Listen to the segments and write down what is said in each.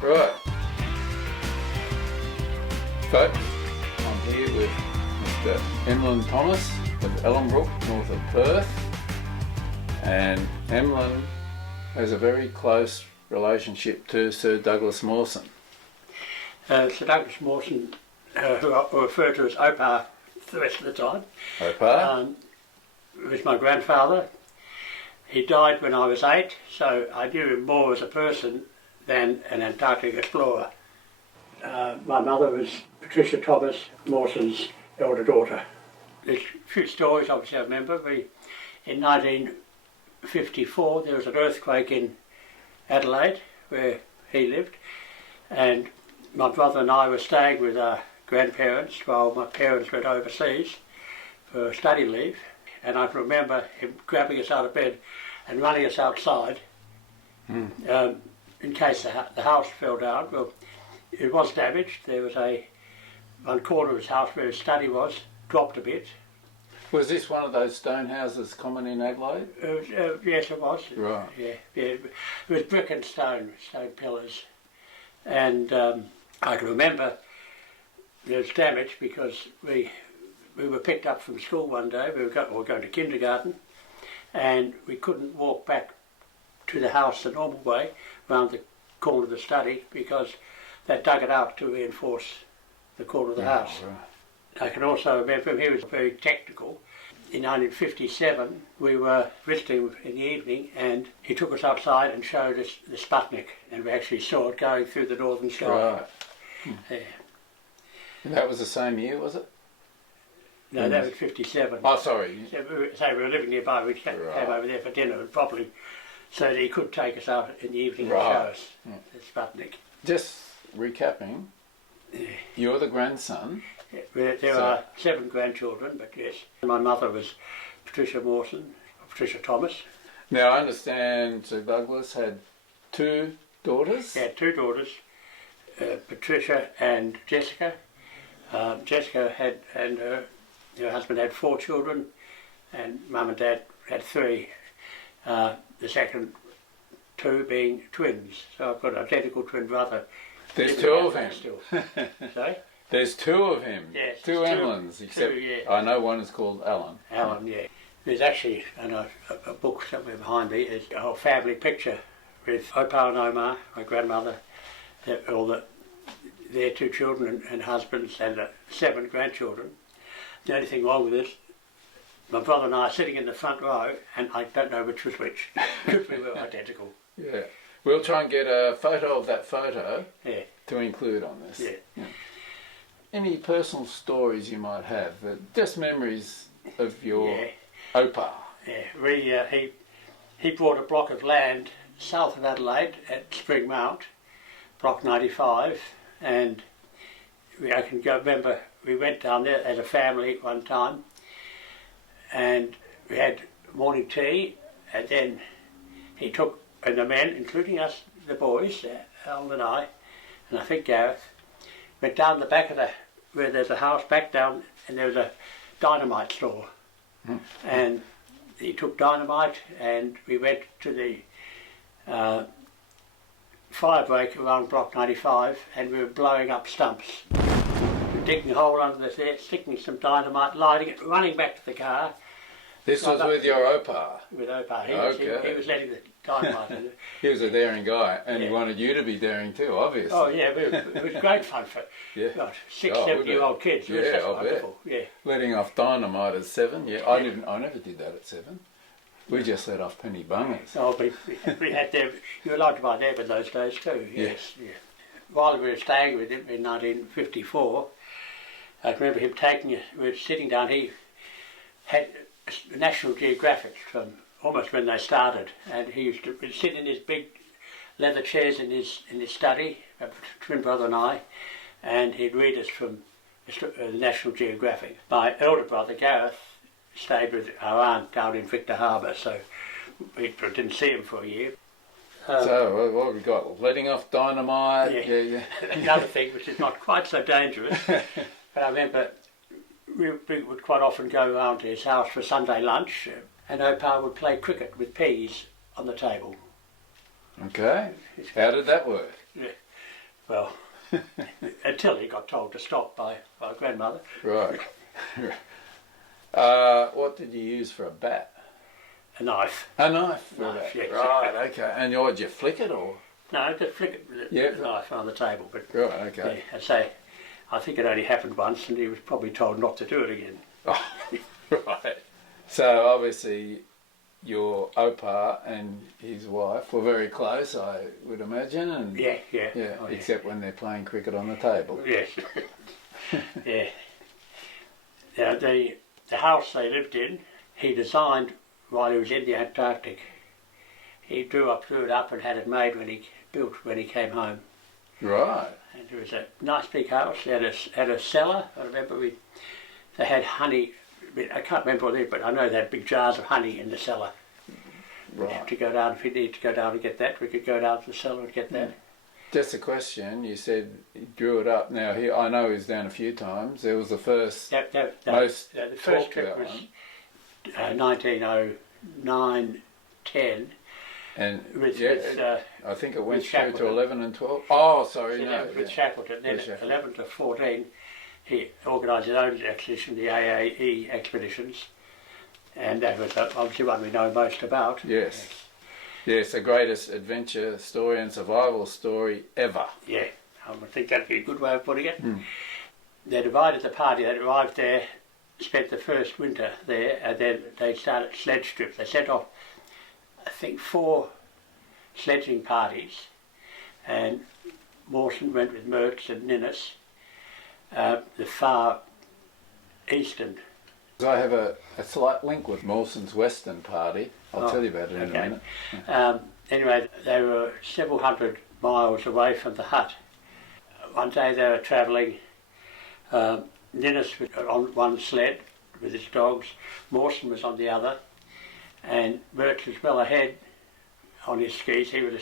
Right. Folks, I'm here with Mr. Emlyn Thomas of Ellenbrook, north of Perth. And Emlyn has a very close relationship to Sir Douglas Mawson. Sir Douglas Mawson, who I refer to as Opa the rest of the time, Opa? was my grandfather. He died when I was 8, so I knew him more as a person than an Antarctic explorer. My mother was Patricia Thomas, Mawson's elder daughter. There's a few stories obviously I remember. In 1954 there was an earthquake in Adelaide where he lived, and my brother and I were staying with our grandparents while my parents went overseas for study leave, and I can remember him grabbing us out of bed and running us outside in case the house fell down. Well, it was damaged. There was one corner of his house where his study was, dropped a bit. Was this one of those stone houses common in Adelaide? Yes, it was. Right. Yeah. It was brick and stone pillars. And I can remember there was damage because we were picked up from school one day. We were going to kindergarten, and we couldn't walk back to the house the normal way round the corner of the study because they dug it out to reinforce the corner of the house. Right. I can also remember him, he was very technical. In 1957 we were visiting in the evening and he took us outside and showed us the Sputnik, and we actually saw it going through the northern sky. Right. Yeah. And that was the same year, was it? No, that was 57. Oh, sorry. So we were living nearby, we came over there for dinner and probably so that he could take us out in the evening and show us the Sputnik. Just recapping, you're the grandson. Yeah, there are 7 grandchildren, but yes. My mother was Patricia Mawson, or Patricia Thomas. Now I understand Sir Douglas had 2 daughters? He had 2 daughters, Patricia and Jessica. Jessica and her husband had 4 children, and Mum and Dad had 3. The second 2 being twins. So I've got an identical twin brother. There's 2 of him. Still. Sorry? There's 2 of him. Yes. 2 Emlyns. Except 2, yeah. I know one is called Alan. Alan, yeah. There's actually a book somewhere behind me. There's a whole family picture with Opa and Oma, my grandmother, their 2 children and husbands, and 7 grandchildren. The only thing wrong with this, my brother and I are sitting in the front row, and I don't know which was which, because we were identical. Yeah. We'll try and get a photo of that photo to include on this. Yeah. Any personal stories you might have, just memories of your Opa? Yeah, he bought a block of land south of Adelaide at Spring Mount, block 95, and I can remember we went down there as a family one time, and we had morning tea, and then he took, and the men, including us, the boys, Alan and I think Gareth, went down the back of where there's a house back down, and there was a dynamite store. And he took dynamite, and we went to the fire break around block 95, and we were blowing up stumps. Digging a hole under the there, sticking some dynamite, lighting it, running back to the car. This was with your Opa? With Opa. He was letting the dynamite in. He was a daring guy, and he wanted you to be daring too, obviously. Oh yeah, it was great fun for 6, 7-year-old kids. It was wonderful. Yeah. Letting off dynamite at 7, I never did that at 7. We just let off penny bungers. Oh, but we had them, you were allowed to buy them in those days too, yes. Yeah. While we were staying with him in 1954, I remember him we were sitting down, he had National Geographic from almost when they started, and he used to sit in his big leather chairs in his study, twin brother and I, and he'd read us from the National Geographic. My elder brother Gareth stayed with our aunt down in Victor Harbour, so we didn't see him for a year. So what have we got? Letting off dynamite. Yeah. Another thing which is not quite so dangerous, but I remember we would quite often go around to his house for Sunday lunch, and Opa would play cricket with peas on the table. Okay. How did that work? Yeah. Well, until he got told to stop by grandmother. Right. What did you use for a bat? A knife. A knife for Knife, that. yes. Right, okay. And did you flick it or? No, just flick it with the knife on the table. But Right, okay. yeah, I say, I think it only happened once, and he was probably told not to do it again. Oh, right. So obviously your opa and his wife were very close, I would imagine. And Yeah. yeah, Oh, yeah. except when they're playing cricket on the table. Yes. Yeah. Now, the house they lived in, he designed while he was in the Antarctic. He drew it up and had it made when he came home. Right. And it was a nice big house. They had a cellar. I remember they had honey. I can't remember what it is, but I know they had big jars of honey in the cellar. We'd have to go down, if we needed to go down and get that, we could go down to the cellar and get that. Just a question, you said he drew it up. Now, I know he's down a few times. There was the first, The first trip was 1909, 10. And With I think it went with through to Shackleton. 11 and 12. Oh, sorry, no. With Shackleton. Then With Shackleton. 11 to 14, he organised his own expedition, the AAE expeditions. And that was obviously one we know most about. Yes. Yes, the greatest adventure story and survival story ever. Yeah, I would think that'd be a good way of putting it. They divided the party. They arrived there, spent the first winter there, and then they started sledge trips. They sent off, I think, 4 sledging parties, and Mawson went with Mertz and Ninnis, the far eastern. I have a slight link with Mawson's Western Party. I'll tell you about it in a minute. Anyway, they were several hundred miles away from the hut. One day they were travelling. Ninnis was on one sled with his dogs, Mawson was on the other, and Mertz was well ahead on his skis. He was a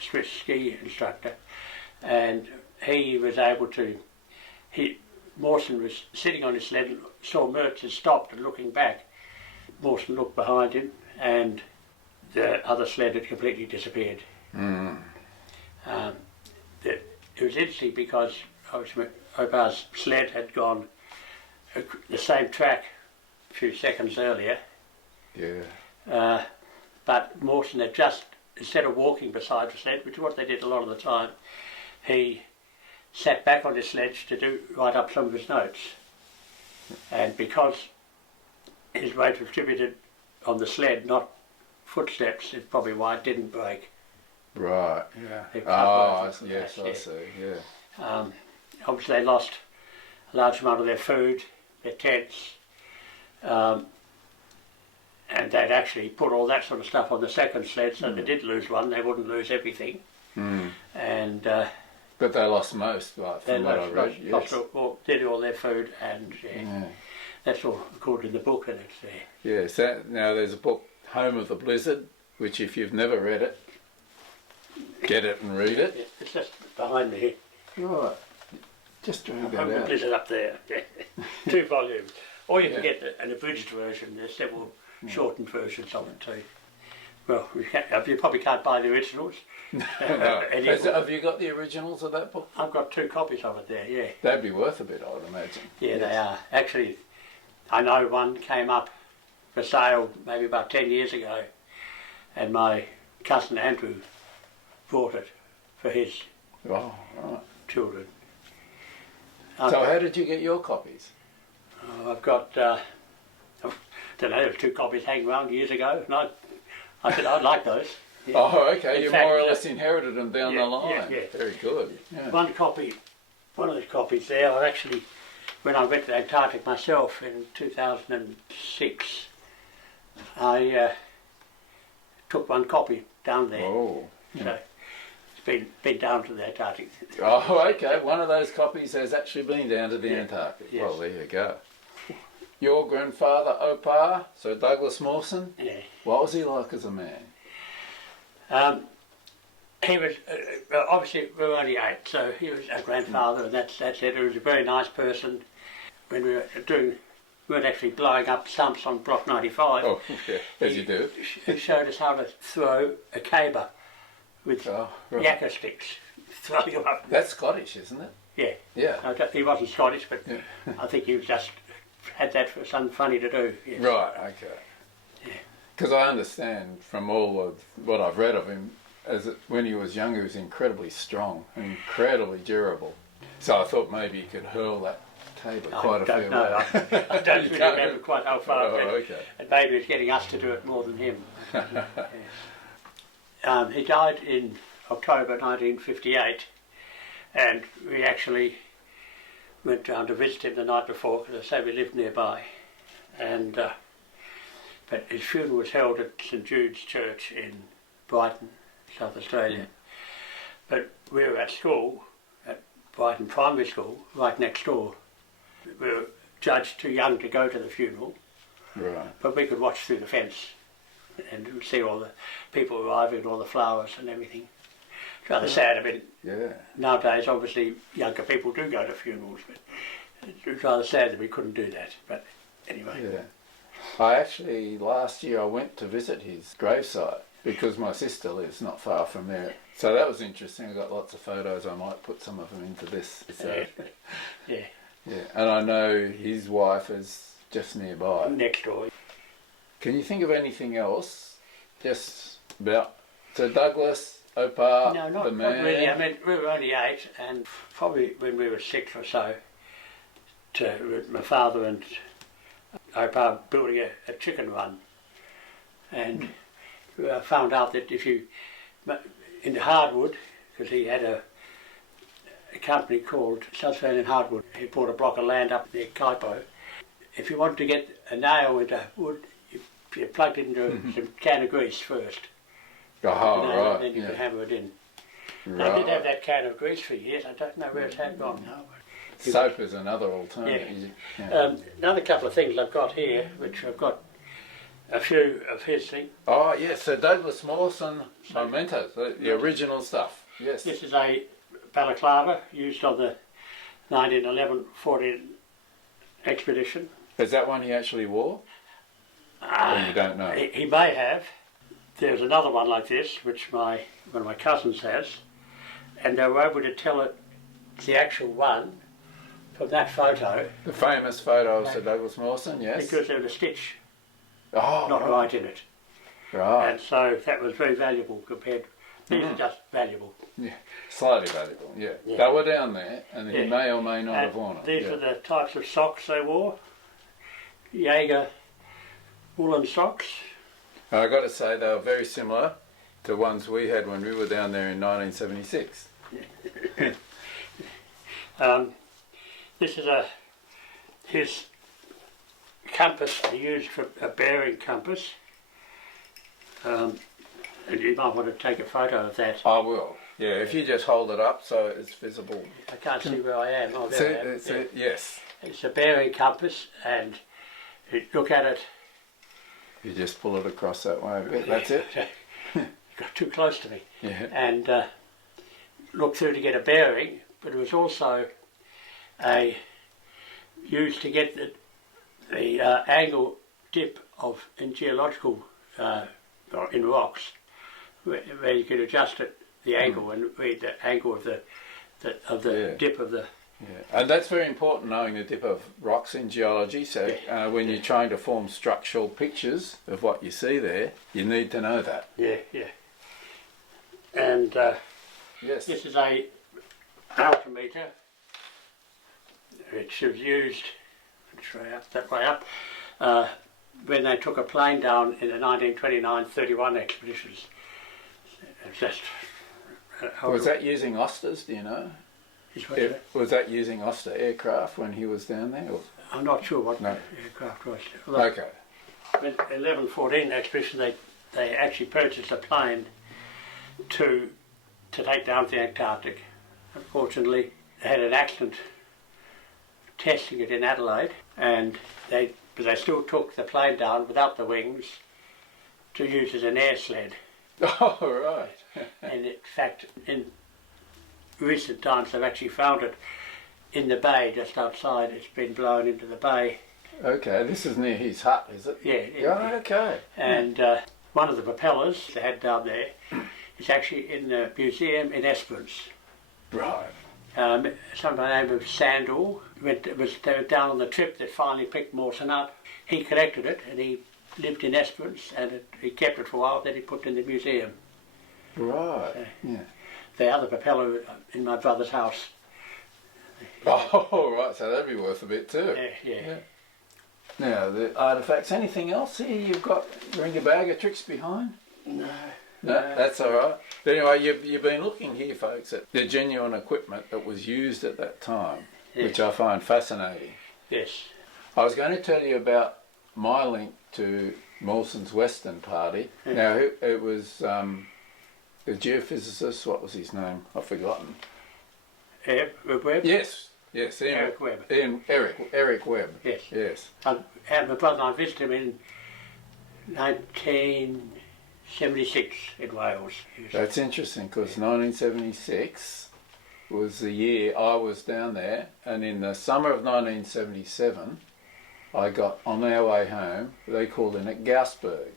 Swiss ski instructor, and he was able to. Mawson was sitting on his sled and saw Mertz had stopped and looking back. Mawson looked behind him and the other sled had completely disappeared. It was interesting because Opa's sled had gone the same track a few seconds earlier. Yeah. But Mawson had just, instead of walking beside the sled, which is what they did a lot of the time, he sat back on his sledge to write up some of his notes. And because his weight was distributed on the sled, not footsteps, is probably why it didn't break. Right, yeah. Yes, I see, yeah. Obviously they lost a large amount of their food, their tents, and they'd actually put all that sort of stuff on the second sled, so they did lose one, they wouldn't lose everything. And but they lost most, right, from what I read. Did all their food, and that's all recorded in the book, and it's there. Yes, now there's a book, Home of the Blizzard, which if you've never read it, get it and read it. It's just behind me. Right. Just drag that Home of the out. Blizzard up there. 2 volumes. Or you can get an abridged version. There's several shortened versions of it too. Well, you probably can't buy the originals. No. Have you got the originals of that book? I've got 2 copies of it there, yeah. They'd be worth a bit, I would imagine. Yeah, they are. Actually, I know one came up for sale maybe about 10 years ago, and my cousin Andrew bought it for his children. So how did you get your copies? I've got, I don't know, there were 2 copies hanging around years ago, and I said I'd like those. Yeah. Oh, okay, In you fact, more or less inherited them down the line. Yeah. Very good. Yeah. One of the copies there, I actually, when I went to Antarctic myself in 2006, I took one copy down there. Oh. So it's been down to the Antarctic. Oh, okay. One of those copies has actually been down to the Antarctic. Yes. Well, there you go. Your grandfather, Opa, so Douglas Mawson, what was he like as a man? He was, obviously we were only 8, so he was a grandfather, and that's it. He was a very nice person. When we weren't actually blowing up stumps on Block 95. Oh, yeah, as you do. He showed us how to throw a caber with yakka sticks, throw you up. That's Scottish, isn't it? Yeah. Yeah. He wasn't Scottish, but Yeah. I think he was just had that for something funny to do. Yes. Right, okay. Yeah. Because I understand from all of what I've read of him, when he was young, he was incredibly strong, incredibly durable. So I thought maybe he could hurl that table quite a fair way. I don't really remember quite how far. Okay. And maybe it's getting us to do it more than him. He died in October 1958, and we actually went down to visit him the night before, because I say we lived nearby. And but his funeral was held at St Jude's Church in Brighton, South Australia. But we were at school, at Brighton Primary School, right next door. We were judged too young to go to the funeral, Right. but we could watch through the fence and see all the people arriving and all the flowers and everything. It's rather sad. I mean, Yeah. nowadays obviously younger people do go to funerals, but it was rather sad that we couldn't do that. But anyway. Yeah. I actually, last year I went to visit his gravesite because my sister lives not far from there. So that was interesting. I got lots of photos. I might put some of them into this. So. Yeah. Yeah. And I know his wife is just nearby. Next door. Can you think of anything else just about Sir Douglas, Opar, No, the not man? really. I mean, we were only 8, and probably when we were 6 or so, with my father and Opar building a chicken run, and I found out that if you, in the hardwood, because he had a company called South Australian Hardwood, he bought a block of land up near Kaipo. If you wanted to get a nail into wood, you plugged it into some can of grease first. Oh, right. And then you yeah. could hammer it in. Right. I did have that can of grease for years. I don't know where it's had gone now. Soap is another alternative. Yeah. Yeah. Another couple of things I've got here, which I've got a few of his things. Oh, yes, so Douglas Mawson mementos, the original stuff. Yes. This is a balaclava used on the 1911-14 expedition. Is that one he actually wore? Or you don't know? He may have. There's another one like this, which one of my cousins has, and they were able to tell it the actual one from that photo. The famous photo of Sir Douglas Mawson, yes. Because there was a stitch Oh, not right in it. Right. And so that was very valuable compared. These are just valuable. Yeah. Slightly valuable, yeah. Yeah. They were down there, and he Yeah. may or may not And have worn it. these yeah. are the types of socks they wore. Jaeger woolen socks. I've got to say, they were very similar to ones we had when we were down there in 1976. This is his compass he used for a bearing compass. And you might want to take a photo of that. I will. Yeah, if you just hold it up so it's visible. I can't see where I am. Oh, there I am. Yeah. Yes. It's a bearing compass, and you look at it. You just pull it across that way a bit. That's it. You got too close to me. Yeah. And look through to get a bearing, but it was also used to get the angle dip in geological or in rocks, where you could adjust it, the angle, and read the angle of the Yeah. dip of the. Yeah. And that's very important, knowing the dip of rocks in geology. So when you're trying to form structural pictures of what you see there, you need to know that. Yeah, yeah. And Yes. this is a altimeter, which was used, that way up, when they took a plane down in the 1929-31 expeditions. It's just, Was that using Osters, do you know? Was that using Oster aircraft when he was down there? Or? I'm not sure what No. the aircraft was. Okay. In 11-14 expedition, they actually purchased a plane to take down to the Antarctic. Unfortunately, they had an accident testing it in Adelaide, and but they still took the plane down without the wings to use as an air sled. Oh, right. And in fact, in recent times, they've actually found it in the bay just outside. It's been blown into the bay. Okay, this is near his hut, is it? Yeah. Okay. And one of the propellers they had down there is actually in the museum in Esperance. Right. Somebody by the name of Sandal. They were down on the trip that finally picked Mawson up. He collected it and he lived in Esperance, and he kept it for a while, then he put it in the museum. Right, yeah. The other propeller in my brother's house. Oh, right, so that'd be worth a bit too. Yeah. Now, the artefacts, anything else here you've got in your bag of tricks behind? No. No, that's all right. But anyway, you've been looking here, folks, at the genuine equipment that was used at that time, which I find fascinating. Yes. I was going to tell you about my link to Mawson's Western Party. Now, it was the geophysicist, what was his name? I've forgotten. Webb? Yes, Eric Webb. Eric Webb. Yes. And my brother and I visited him in 1976 in Wales. That's interesting, because 1976 was the year I was down there, and in the summer of 1977 I got on our way home, they called it Gausberg.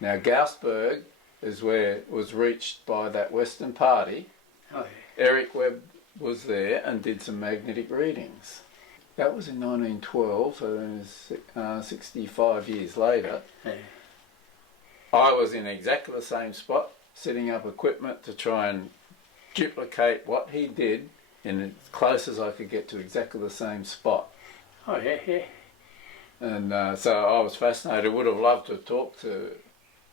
Now Gausberg is where it was reached by that Western Party. Oh, yeah. Eric Webb was there and did some magnetic readings. That was in 1912, so it was 65 years later. Yeah. I was in exactly the same spot, setting up equipment to try and duplicate what he did in as close as I could get to exactly the same spot. Oh, yeah. And so I was fascinated. Would have loved to talk to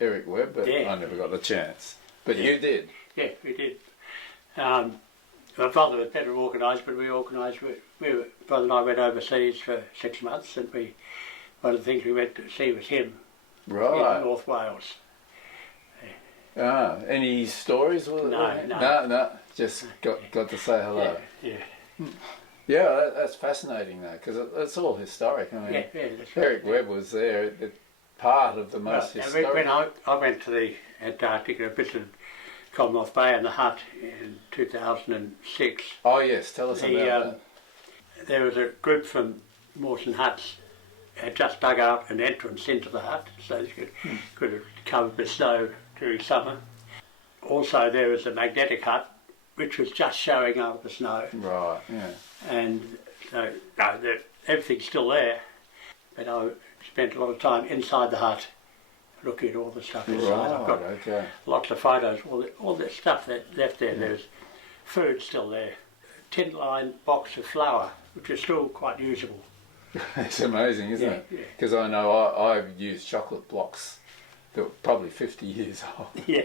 Eric Webb, but I never got the chance. But you did. Yeah, we did. My brother was better organised, but we organised. Brother and I went overseas for 6 months, and one of the things we went to see was him Right. in North Wales. Any stories with it? No. Just got to say hello. Yeah. Yeah, that's fascinating though, because it's all historic. I mean, that's Eric right. Webb was there, part of the most historic. When I went to the Antarctic, I visited Commonwealth Bay and the hut in 2006. Oh yes, tell us about that. There was a group from Mawson Huts had just dug out an entrance into the hut, so they could have covered with snow during summer. Also, there was a magnetic hut, which was just showing out of the snow. Right, yeah. And so everything's still there, but I spent a lot of time inside the hut looking at all the stuff inside. Right, I've got lots of photos, all the stuff that left there. There's food still there. Tin-lined box of flour, which is still quite usable. It's amazing, isn't it? Because I know I've used chocolate blocks that were probably 50 years old. Yeah.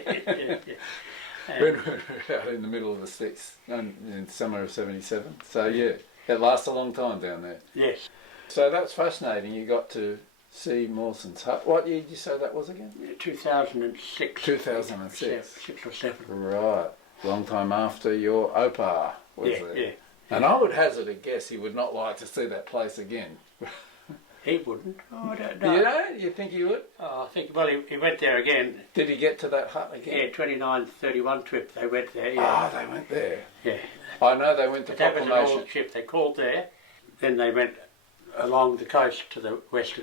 When we were out in the middle of the sticks in summer of 77. So yeah, it lasts a long time down there. Yes. So that's fascinating. You got to see Mawson's hut. What year did you say that was again? 2006. 2006. 6 or 7. Right. Long time after your Opa was there. Yeah. And I would hazard a guess he would not like to see that place again. He wouldn't. Oh, I don't know. You know? You think he would? Oh, I think, well, he went there again. Did he get to that hut again? Yeah, 29-31 trip, they went there. Yeah. Ah, they went there. Yeah. I know they went to That was Proclamation. an old ship. They called there. Then they went along the coast to the west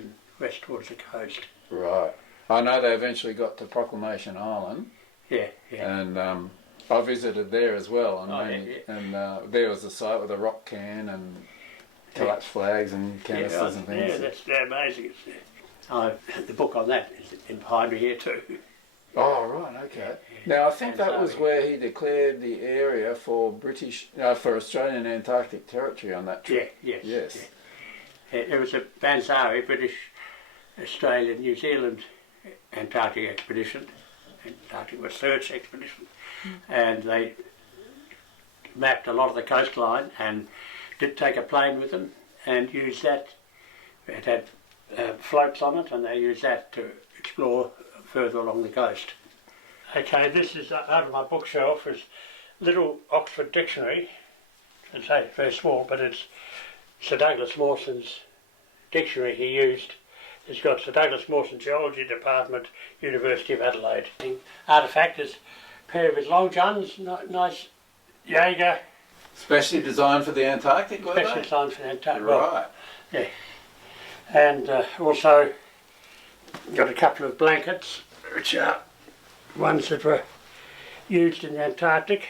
towards the coast. Right. I know they eventually got to Proclamation Island. Yeah. And I visited there as well. And, and there was the site with a rock can and collapsed flags and canisters and things. Yeah, that's amazing. The book on that is behind me here too. Oh, right, okay. Now, I think that was where he declared the area for for Australian Antarctic territory on that trip. Yes. Yeah. It was a Banzari, British, Australian, New Zealand Antarctic expedition. Antarctic research expedition. And they mapped a lot of the coastline and did take a plane with them and used that. It had floats on it, and they used that to explore further along the coast. Okay, this is out of my bookshelf is little Oxford Dictionary. I say it's very small, but it's Sir Douglas Mawson's dictionary he used. It's got Sir Douglas Mawson Geology Department, University of Adelaide. The artefact is a pair of his long johns, nice Jaeger. Specially designed for the Antarctic, were Specially they? designed for the Antarctic. Right. Well, yeah. And also got a couple of blankets, which are ones that were used in the Antarctic.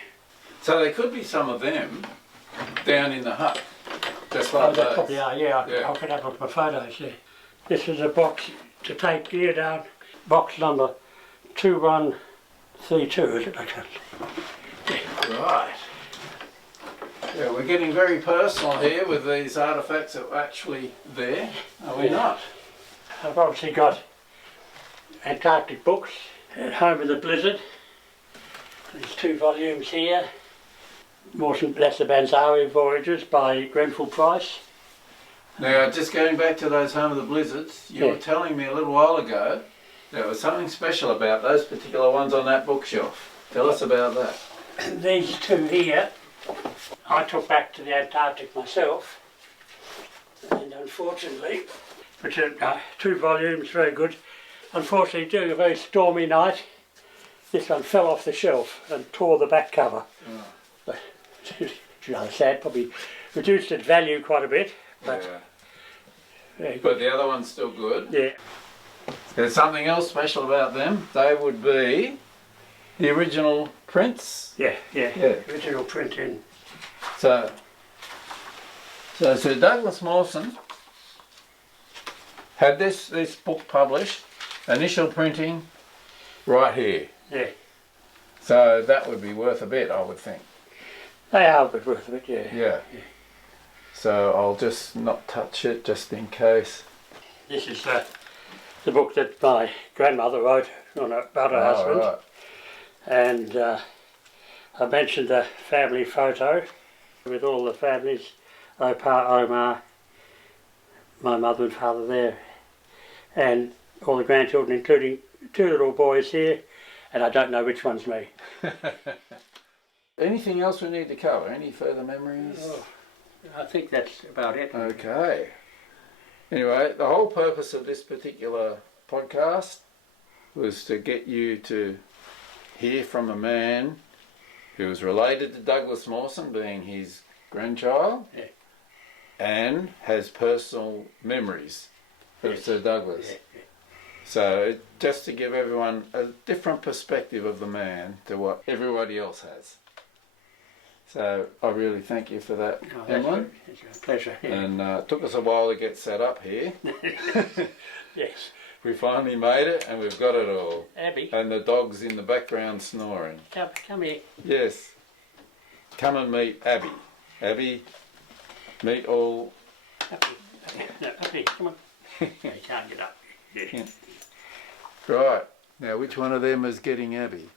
So there could be some of them down in the hut, just Oh, like they those. probably are, yeah. Yeah. I could have a look at my photos, yeah. This is a box to take gear down. Box number 2132, is it? I can't. Right. Yeah, we're getting very personal here with these artefacts that are actually there, are we Yeah. not? I've obviously got Antarctic books, Home of the Blizzard. There's 2 volumes here. Mawson Lesser Banzari Voyages by Grenfell Price. Now, just going back to those Home of the Blizzards, you Yeah. were telling me a little while ago there was something special about those particular ones on that bookshelf. Tell us about that. These 2 here, I took back to the Antarctic myself, and unfortunately, which are 2 volumes, very good. Unfortunately, during a very stormy night, this one fell off the shelf and tore the back cover. But, it's rather sad, probably reduced its value quite a bit, but Yeah. very good. But the other one's still good. Yeah, There's something else special about them. They would be the original prints. yeah. Yeah. Original print in. So Sir Douglas Mawson had this book published, initial printing, right here. Yeah, So that would be worth a bit, I would think. they are a bit worth of it, yeah. Yeah. So I'll just not touch it, just in case. This is the book that my grandmother wrote about her husband. Right. And I mentioned the family photo with all the families, Opa, Omar, my mother and father there, and all the grandchildren, including 2 little boys here, and I don't know which one's me. Anything else we need to cover? Any further memories? Oh, I think that's about it. Okay. Anyway, the whole purpose of this particular podcast was to get you to hear from a man who was related to Douglas Mawson, being his grandchild, Yeah. and has personal memories of Yes. Sir Douglas. Yeah. So just to give everyone a different perspective of the man to what everybody else has. So I really thank you for that, Oh, that's Emlyn. good. It's a pleasure. Yeah. And it took us a while to get set up here. Yes. We finally made it and we've got it all. Abby, And the dog's in the background snoring. come here. Yes. Come and meet Abby. Abby, meet all. Abby, come on. You can't get up. Yeah. Right. Now, which one of them is getting Abby?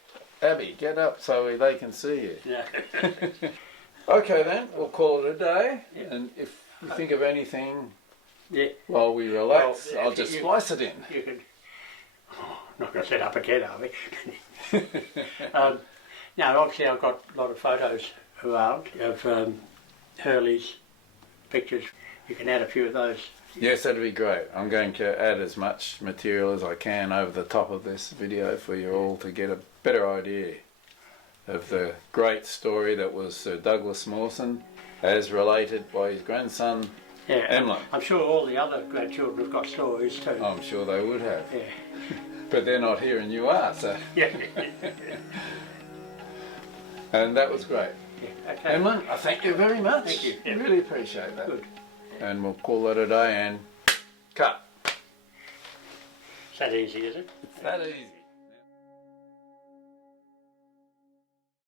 Abby, get up so they can see you. Yeah. Okay then, we'll call it a day. Yeah. And if you think of anything Yeah. while we relax, Well, I'll just splice it in. You can. Oh, not going to set up again, are we? Now, obviously, I've got a lot of photos around of Hurley's pictures. You can add a few of those. Yes, that'd be great. I'm going to add as much material as I can over the top of this video for you all to get a better idea of the great story that was Sir Douglas Mawson, as related by his grandson, Yeah, Emlyn. I'm sure all the other grandchildren have got stories too. I'm sure they would have. Yeah. But they're not here and you are, so. Yeah. And that was great. Yeah. Okay. Emlyn, I thank you very much. Thank you. I really appreciate that. Good. And we'll call it a day and cut. It's that easy, is it? It's that easy.